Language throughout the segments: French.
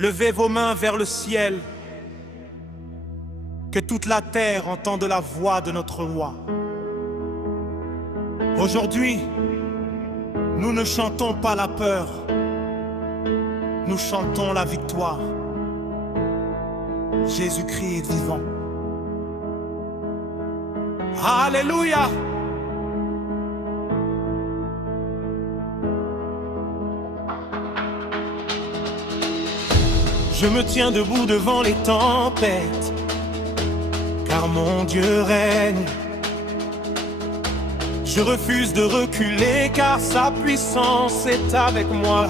Levez vos mains vers le ciel, que toute la terre entende la voix de notre roi. Aujourd'hui, nous ne chantons pas la peur, nous chantons la victoire. Jésus-Christ est vivant. Alléluia! Je me tiens debout devant les tempêtes, car mon Dieu règne. Je refuse de reculer, car sa puissance est avec moi.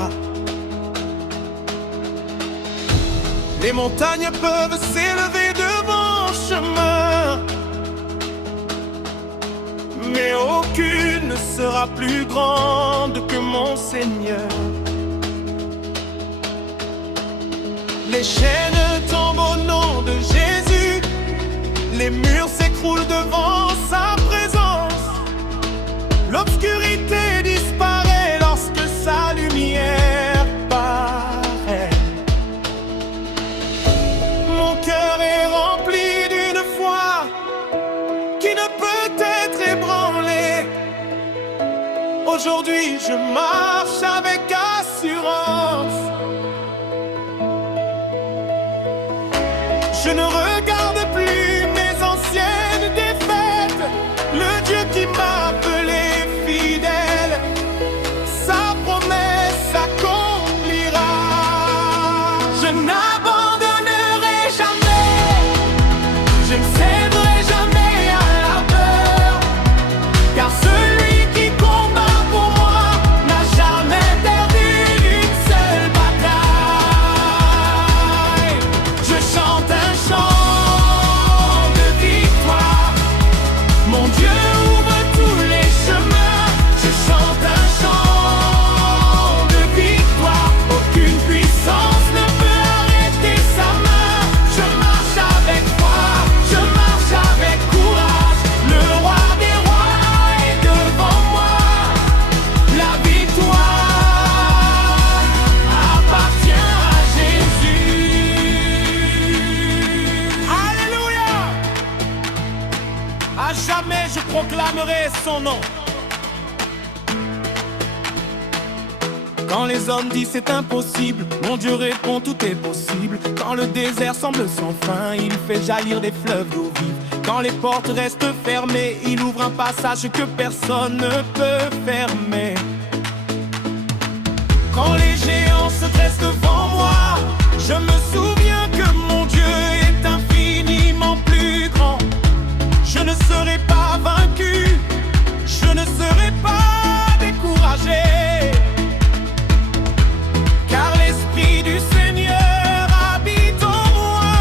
Les montagnes peuvent s'élever devant mon chemin, mais aucune ne sera plus grande que mon Seigneur. Les chaînes tombent au nom de Jésus, les murs s'écroulent devant sa présence. L'obscurité disparaît lorsque sa lumière paraît. Mon cœur est rempli d'une foi qui ne peut être ébranlée. Aujourd'hui, je marche avec assurance. Je ne regarde plus mes anciennes défaites. Le Dieu qui m'a appelé fidèle, sa promesse s'accomplira. Je n'abandonnerai jamais, je ne céderai jamais à la peur, car celui qui combat pour moi n'a jamais perdu une seule bataille. Je chante un chant de victoire, mon Dieu ouvre tous les chemins. Je chante un chant de victoire, aucune puissance ne peut arrêter sa main. Je marche avec foi, je marche avec courage. Le roi des rois est devant moi. La victoire appartient à Jésus. Alléluia! À jamais je proclamerai son nom. Quand les hommes disent c'est impossible, mon Dieu répond tout est possible. Quand le désert semble sans fin, il fait jaillir des fleuves d'eau vive. Quand les portes restent fermées, il ouvre un passage que personne ne peut fermer. Quand les géants se dressent devant moi, je me souviens que mon Dieu est infiniment plus grand. Je ne serai pas vaincu, je ne serai pas découragé, car l'Esprit du Seigneur habite en moi.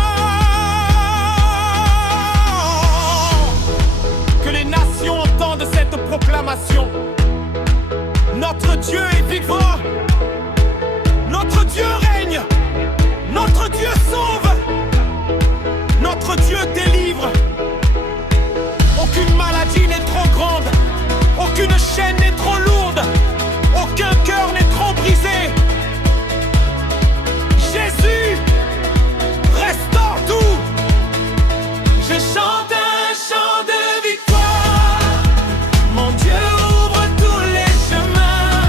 Que les nations entendent cette proclamation. Notre Dieu est vivant, notre Dieu règne, notre Dieu sauve, notre Dieu délivre. Aucune maladie n'est trop grande, aucune chaîne n'est trop lourde, aucun cœur n'est trop brisé. Jésus restaure tout. Je chante un chant de victoire. Mon Dieu ouvre tous les chemins.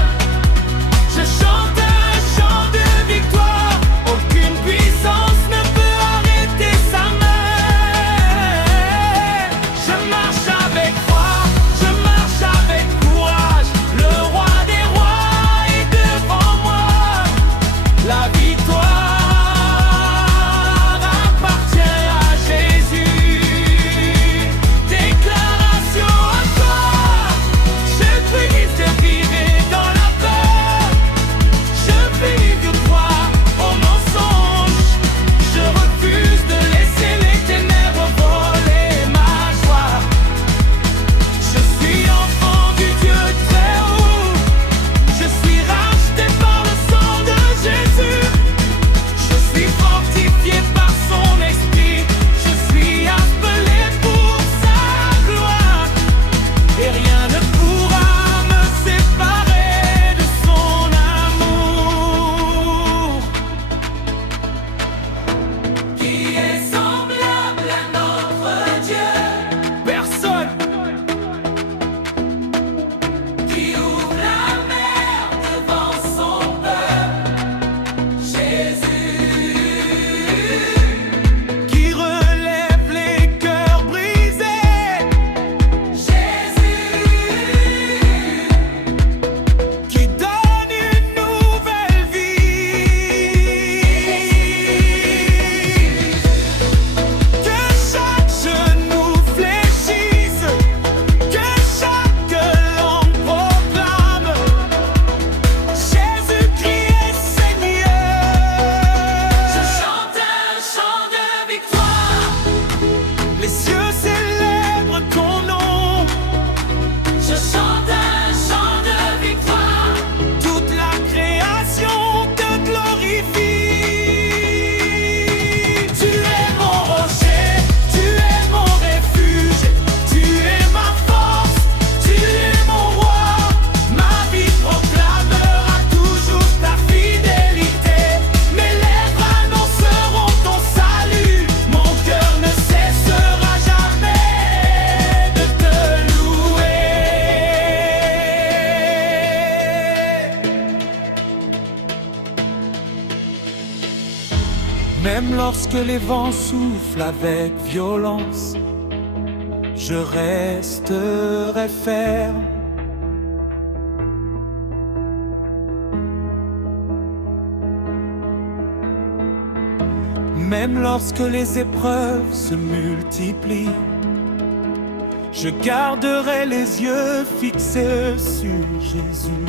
Même lorsque les vents soufflent avec violence, je resterai ferme. Même lorsque les épreuves se multiplient, je garderai les yeux fixés sur Jésus.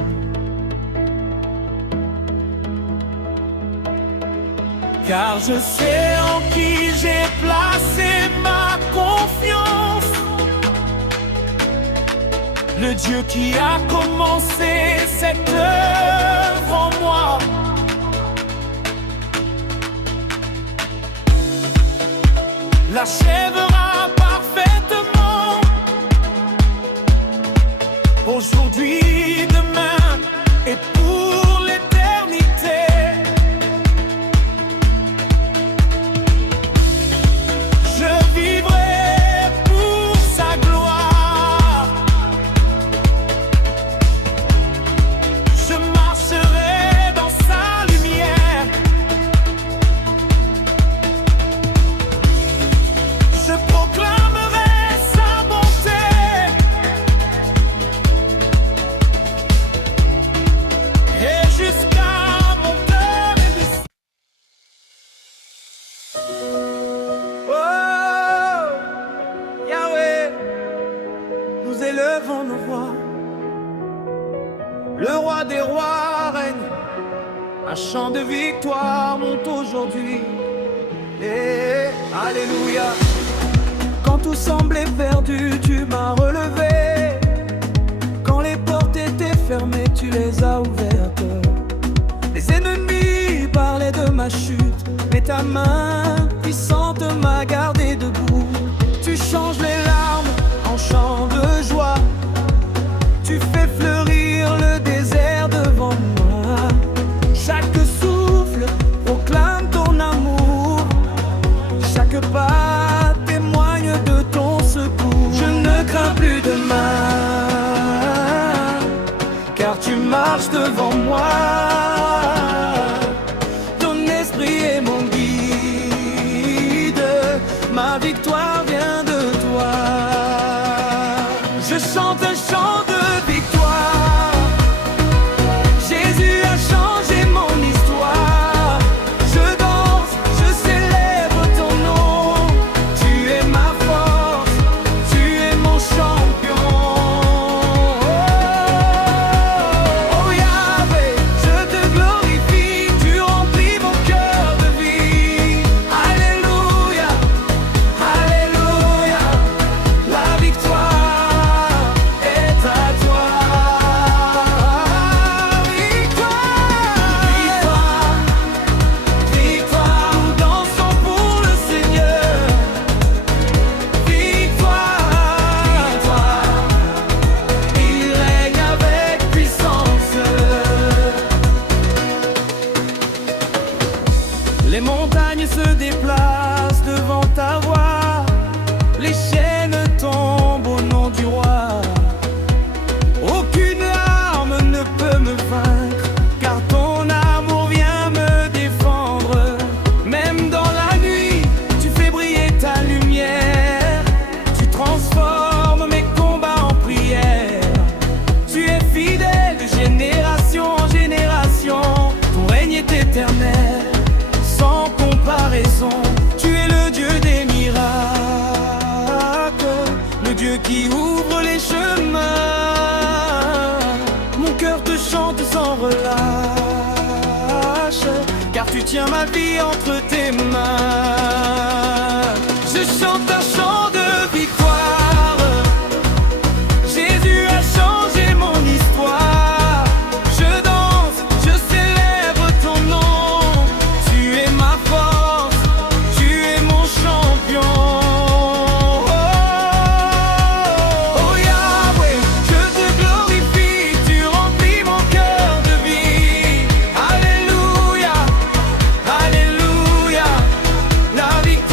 Car je sais en qui j'ai placé ma confiance. Le Dieu qui a commencé cette œuvre en moi l'achèvera parfaitement. Aujourd'hui, demain et pour l'éternité. Je vivrai pour sa gloire. Je marcherai dans sa lumière. Je proclamerai sa bonté. Et jusqu'à mon dernier destin. Oh, Yahweh, nous élevons nos voix. Le roi des rois règne. Un chant de victoire monte aujourd'hui. Et alléluia. Quand tout semblait perdu, tu m'as relevé. Quand les portes étaient fermées, tu les as ouvertes. Les ennemis parlaient de ma chute, mais ta main puissante m'a gardé debout. Tu changes les larmes en chants de joie. Tu fais fleurir le désert devant moi. Chaque souffle proclame ton amour. Chaque pas témoigne de ton secours. Je ne crains plus de mal, car tu marches devant moi. Ton esprit est mon guide. Ma victoire vient de toi. Je chante un chant de victoire. Jésus a changé mon histoire. Je danse, je célèbre ton nom. Tu es ma force, tu es mon champion. Oh Yahweh, je te glorifie. Tu remplis mon cœur de vie. Alléluia, alléluia. La victoire est à toi. Victoire, victoire, victoire. Nous dansons pour le Seigneur. Victoire, victoire. Il règne avec puissance. Les montagnes se déplacent devant ta voix. Les chaînes tombent au nom du roi. Aucune arme ne peut me vaincre, car ton amour vient me défendre. Même dans la nuit, tu fais briller ta lumière. Tu transformes mes combats en prière. Tu es fidèle de génération en génération. Ton règne est éternel, sans comparaison. Tu es le Dieu des miracles, le Dieu qui ouvre les chemins. Mon cœur te chante sans relâche, car tu tiens ma vie entre tes mains. Je chante un chant de victoire. Jésus a changé mon histoire. Je danse, je célèbre ton nom. Tu es ma force, tu es mon champion. Oh Yahweh, je te glorifie. Tu remplis mon cœur de vie. Alléluia, alléluia. La victoire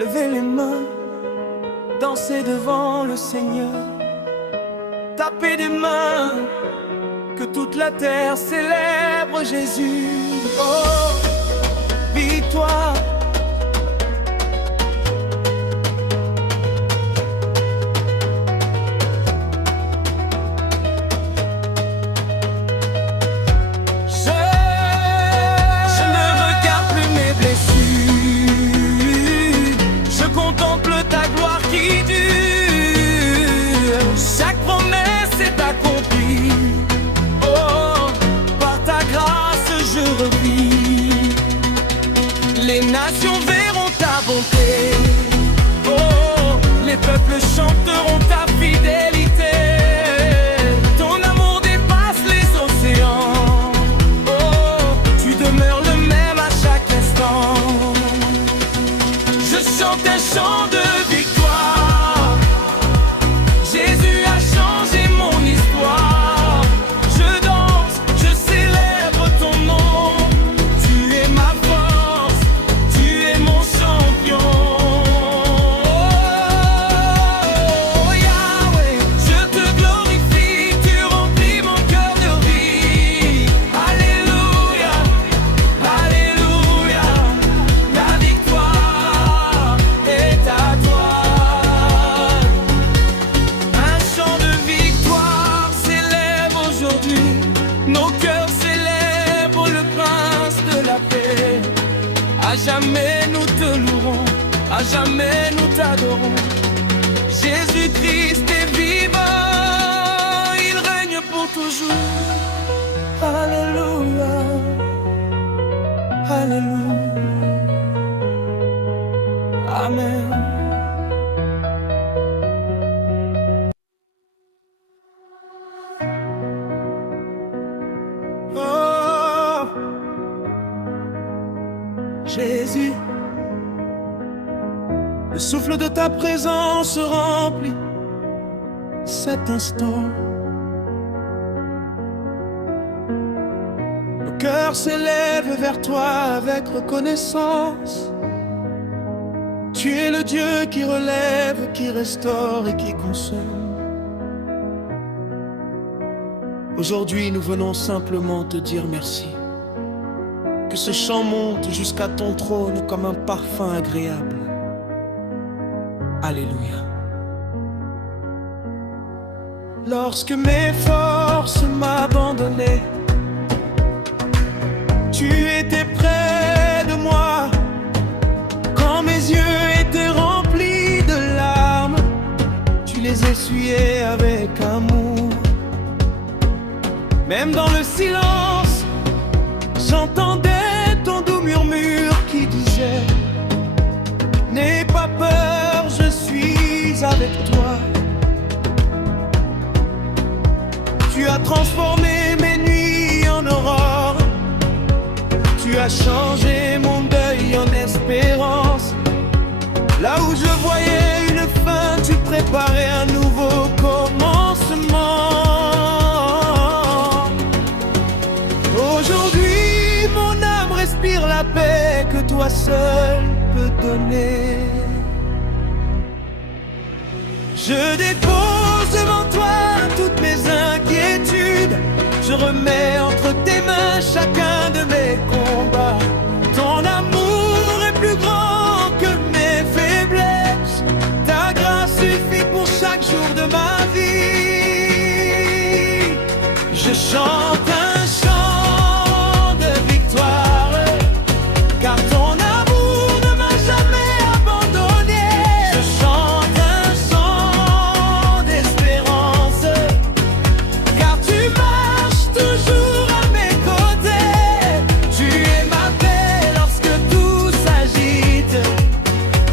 Levez les mains, dansez devant le Seigneur. Tapez des mains, que toute la terre célèbre Jésus. Oh, victoire. Je ne regarde plus mes blessures, je contemple ta gloire qui dure. Chaque promesse est accomplie. Oh, par ta grâce je revis. Les nations verront ta bonté. Oh, les peuples chanteront ta fidélité. Ton amour dépasse les océans. Oh, tu demeures le même à chaque instant. Je chante un chant de victoire. Jésus a changé mon histoire. Je danse, je célèbre ton nom. Tu es ma force, tu es mon champion. Oh Yahweh, je te glorifie, tu remplis mon cœur de vie. Alléluia, alléluia, la victoire est à toi. Un chant de victoire s'élève aujourd'hui. Nos cœurs célèbrent le prince de la paix. À jamais nous te louerons, à jamais nous t'adorons. Jésus-Christ est vivant, il règne pour toujours. Alléluia, alléluia, amen. Oh, Jésus, le souffle de ta présence remplit cet instant. Nos cœurs s'élèvent vers toi avec reconnaissance. Tu es le Dieu qui relève, qui restaure et qui console. Aujourd'hui, nous venons simplement te dire merci. Que ce chant monte jusqu'à ton trône comme un parfum agréable. Alléluia. Lorsque mes forces m'abandonnaient, tu étais près de moi. Quand mes yeux étaient remplis de larmes, tu les essuyais avec amour. Même dans le silence, j'entendais ton doux murmure qui disait: n'aie pas peur, je suis avec toi. Tu as transformé mes nuits en aurore. Tu as changé mon deuil en espérance. Là où je voyais une fin, tu préparais un nouveau commencement. Aujourd'hui, mon âme respire la paix que toi seul peux donner. Je dépose devant toi toutes mes inquiétudes. Je remets entre tes mains chacun de mes combats. Ton amour est plus grand que mes faiblesses. Ta grâce suffit pour chaque jour de ma vie. Je chante un chant de victoire, car ton amour ne m'a jamais abandonné. Je chante un chant d'espérance, car tu marches toujours à mes côtés. Tu es ma paix lorsque tout s'agite.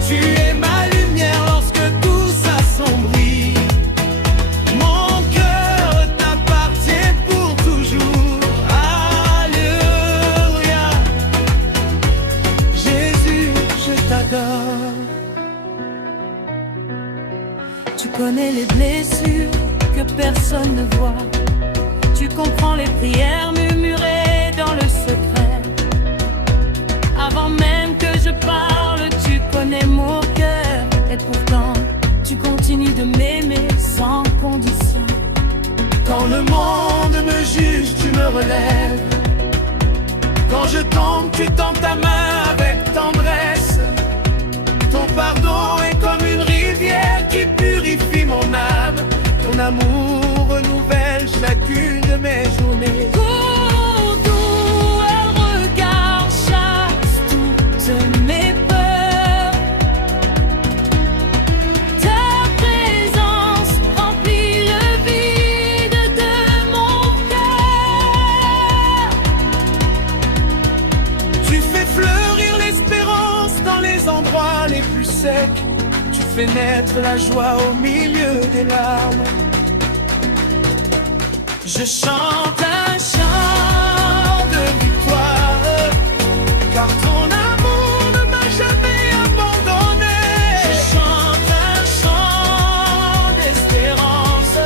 Tu es ma lumière lorsque tout s'assombrit. Mon cœur t'appartient pour toujours. Alléluia. Jésus, je t'adore. Tu connais les blessures que personne ne voit. Tu comprends les prières murmurées dans le secret. Avant même que je parle, tu connais mon cœur. relève. Quand je tombe, tu tends ta main avec tendresse. Ton pardon est comme une rivière qui purifie mon âme. Ton amour renouvelle chacune de mes journées. Cours d'où un regard chasse toutes mes peurs. Ta présence remplit le vide de mon cœur. Tu fais fleurir l'espérance dans les endroits les plus secs. Tu fais naître la joie au milieu des larmes. Je chante un chant de victoire, car ton amour ne m'a jamais abandonné. Je chante un chant d'espérance,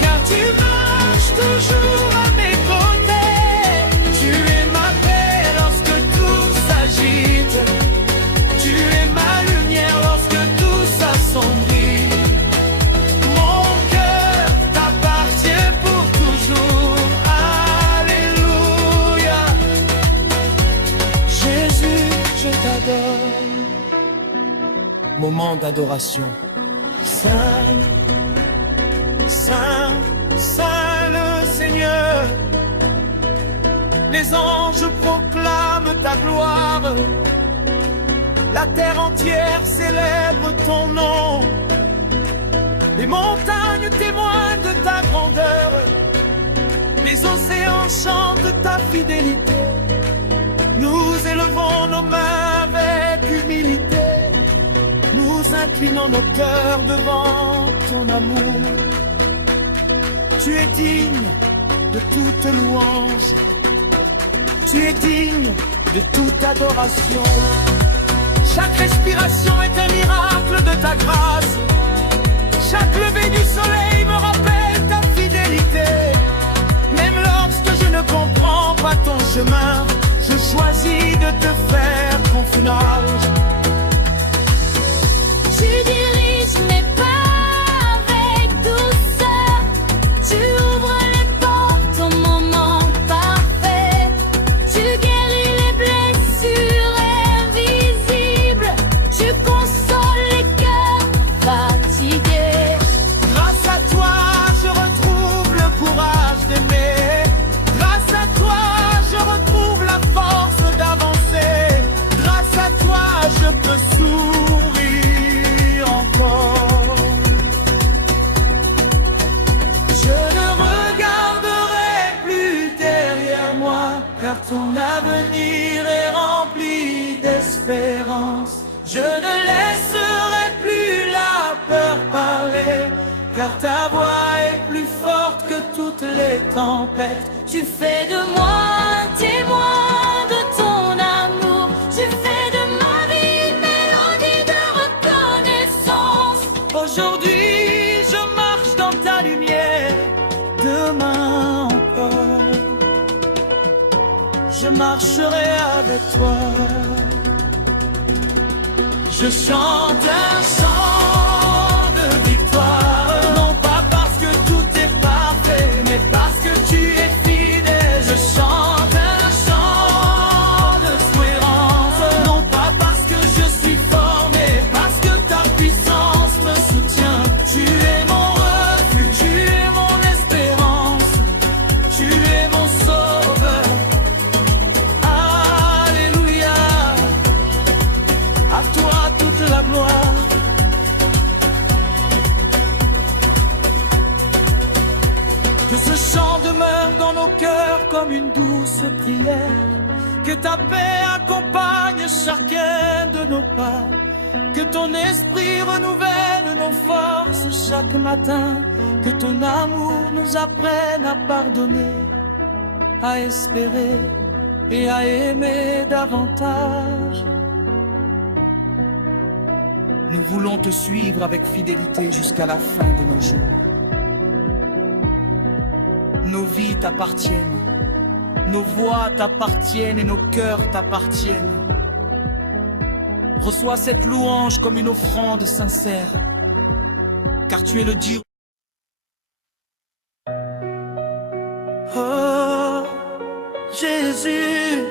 car tu marches toujours à mes côtés. Tu es ma paix lorsque tout s'agite. Tu es ma lumière lorsque tout s'assombrit. Mon cœur t'appartient pour toujours. Alléluia. Jésus, je t'adore. Moment d'adoration. Saint, Saint, Saint le Seigneur. Les anges proclament ta gloire. La terre entière célèbre ton nom. Les montagnes témoignent de ta grandeur. Les océans chantent ta fidélité. Nous élevons nos mains avec humilité. Nous inclinons nos cœurs devant ton amour. Tu es digne de toute louange. Tu es digne de toute adoration. Chaque respiration est un miracle de ta grâce. Chaque lever du soleil me rappelle ta fidélité. Même lorsque je ne comprends pas ton chemin, je choisis de te faire confiance. Tu diriges mes pas avec douceur. Tu ouvres les portes au moment parfait. Tu guéris les blessures invisibles. Tu consoles les cœurs fatigués. Grâce à toi, je retrouve le courage d'aimer. Grâce à toi, je retrouve la force d'avancer. Grâce à toi, je peux sourire encore. Je ne regarderai plus derrière moi, car ton avenir est rempli d'espérance. Je ne laisserai plus la peur parler, car ta voix est plus forte que toutes les tempêtes. Tu fais de moi un témoin de ton amour. Tu fais de ma vie une mélodie de reconnaissance. Aujourd'hui, je marche dans ta lumière. Demain encore, je marcherai avec toi. Je chante un chant de victoire, non pas parce que tout est parfait, mais parce que tu es fidèle. Je chante un chant d'espérance, non pas parce que je suis fort, mais parce que ta puissance me soutient. Tu es mon refuge, tu es mon espérance, tu es mon sauveur. Alléluia. À toi toute la gloire. Que ce chant demeure dans nos cœurs comme une douce prière. Que ta paix accompagne chacun de nos pas. Que ton esprit renouvelle nos forces chaque matin. Que ton amour nous apprenne à pardonner, à espérer et à aimer davantage. Nous voulons te suivre avec fidélité jusqu'à la fin de nos jours. Nos vies t'appartiennent, nos voix t'appartiennent et nos cœurs t'appartiennent. Reçois cette louange comme une offrande sincère, car tu es le Dieu. Oh. Jésus.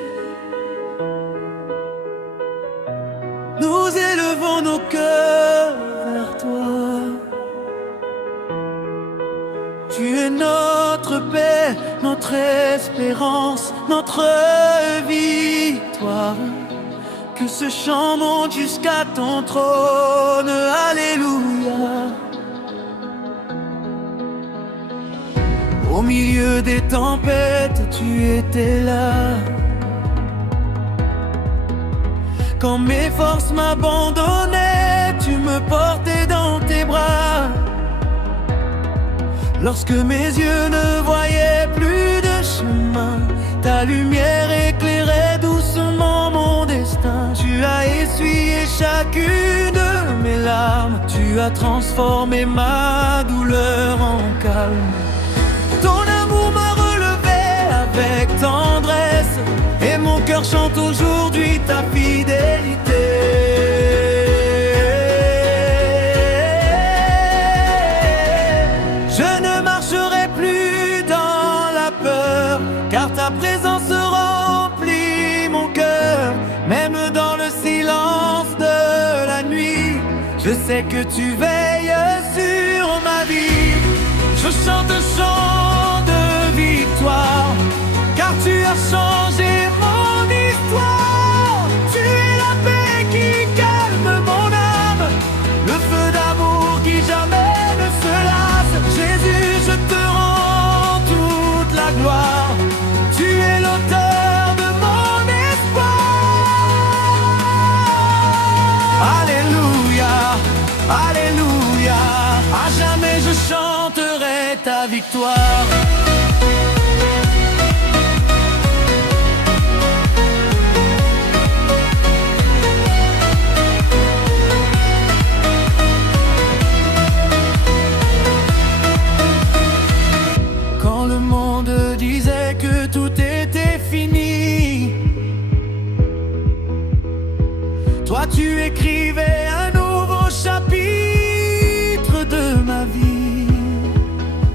Nous élevons nos cœurs vers toi. Tu es notre paix, notre espérance, notre victoire. Que ce chant monte jusqu'à ton trône, alléluia. Au milieu des tempêtes, tu étais là. Quand mes forces m'abandonnaient, tu me portais dans tes bras. Lorsque mes yeux ne voyaient plus de chemin, ta lumière éclairait doucement mon destin. Tu as essuyé chacune de mes larmes. Tu as transformé ma douleur en calme. Ton amour m'a relevé avec tendresse, et mon cœur chante aujourd'hui ta fidélité. Je ne marcherai plus dans la peur, car ta présence remplit mon cœur. Même dans le silence de la nuit, je sais que tu veilles sur ma vie. Je chante un chant de victoire, car tu as changé mon histoire. Tu es la paix qui calme mon âme, le feu d'amour qui jamais ne se lasse. Jésus, je te rends toute la gloire. Tu es l'auteur de mon espoir. Alléluia, alléluia. À jamais je chanterai ta victoire. Quand le monde disait que tout était fini, toi tu écrivais un nouveau chapitre de ma vie.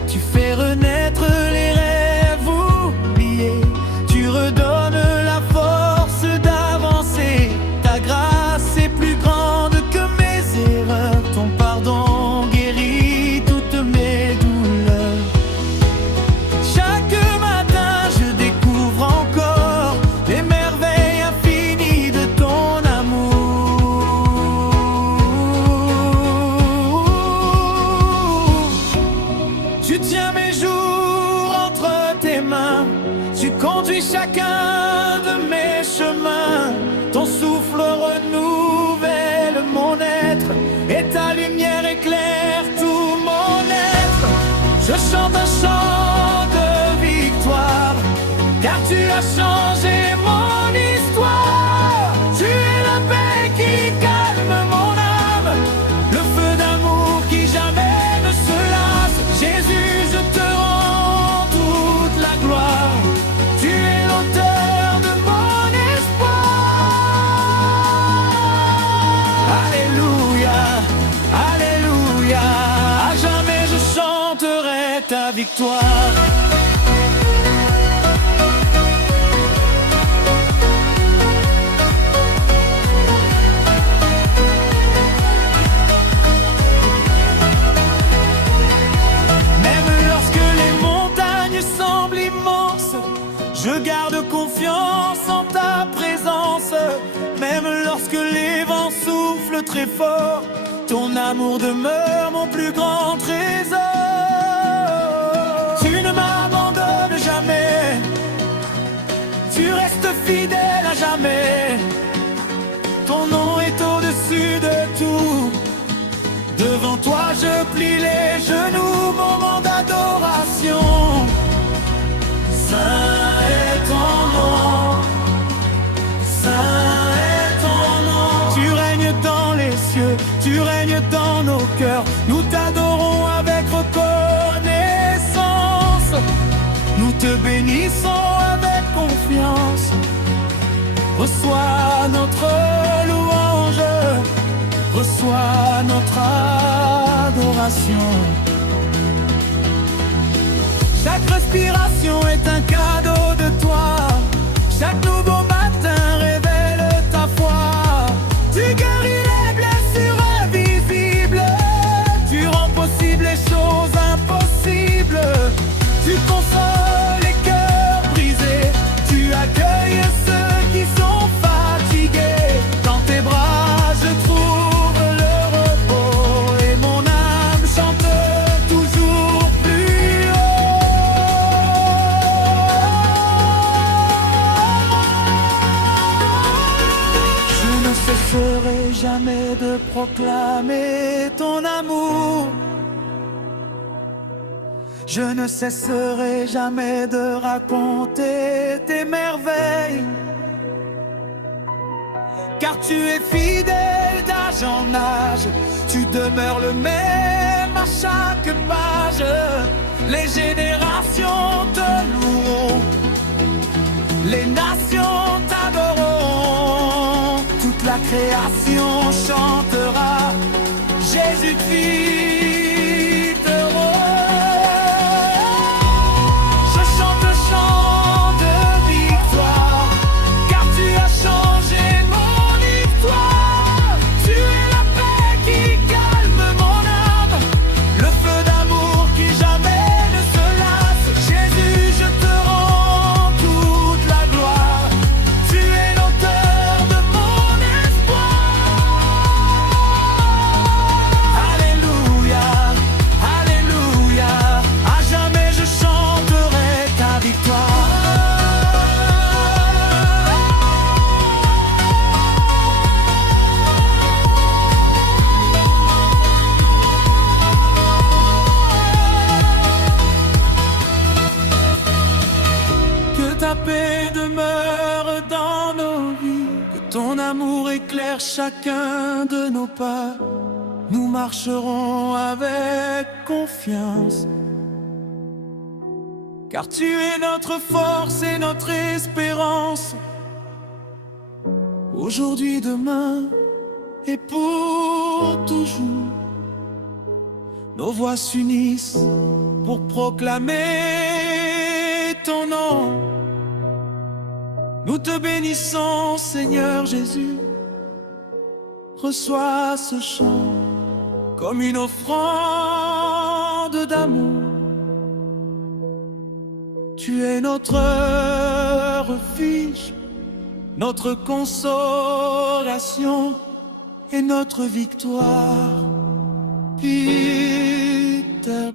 Tu fais renaître les rêves oubliés. Tu redonnes la force d'avancer. Ta grâce est plus grande que mes erreurs. Ton pardon guérit toutes mes douleurs. Chaque matin je découvre encore les merveilles infinies de ton amour. Tu tiens mes jours entre tes mains. Tu conduis chacun de mes chemins. Ton souffle renouvelle mon être, et ta lumière éclaire tout mon être. Je chante un chant de victoire, car tu as changé mon histoire. Tu es la paix qui calme mon âme, le feu d'amour qui jamais ne se lasse. Jésus, je te rends toute la gloire. Tu es l'auteur de mon espoir. Alléluia, alléluia. À jamais je chanterai ta victoire. Même lorsque les montagnes semblent immenses, je garde confiance en ta présence. Même lorsque les vents soufflent très fort, ton amour demeure mon plus grand trésor. Tu ne m'abandonnes jamais, tu restes fidèle à jamais. Ton nom est au-dessus de tout. Devant toi je plie les genoux, moment d'adoration. Saint est ton nom, saint est ton nom. Tu règnes dans les cieux, tu règnes dans nos cœurs. Nous t'adorons avec reconnaissance. Nous te bénissons avec confiance. Reçois notre louange, reçois notre adoration. Chaque respiration est un cadeau de toi. cesserai jamais de proclamer ton amour. Je ne cesserai jamais de raconter tes merveilles. Car tu es fidèle d'âge en âge, tu demeures le même à chaque page. Les générations te loueront, les nations t'adoreront, toute la création chantera Jésus-Christ heureux. Je chante un chant de victoire, car tu as changé mon histoire. Tu es la paix qui calme mon âme, le feu d'amour qui jamais ne se lasse. Jésus, je te rends toute la gloire. Tu es l'auteur de mon espoir. Alléluia, Alléluia. À jamais je chanterai ta victoire. Que ta paix demeure dans nos vies, que ton amour éclaire chacun de nos pas. Nous marcherons avec confiance, car tu es notre force et notre espérance. Aujourd'hui, demain et pour toujours, nos voix s'unissent pour proclamer ton nom. Nous te bénissons, Seigneur Jésus. Reçois ce chant comme une offrande d'amour. Tu es notre refuge, notre consolation et notre victoire. Peter.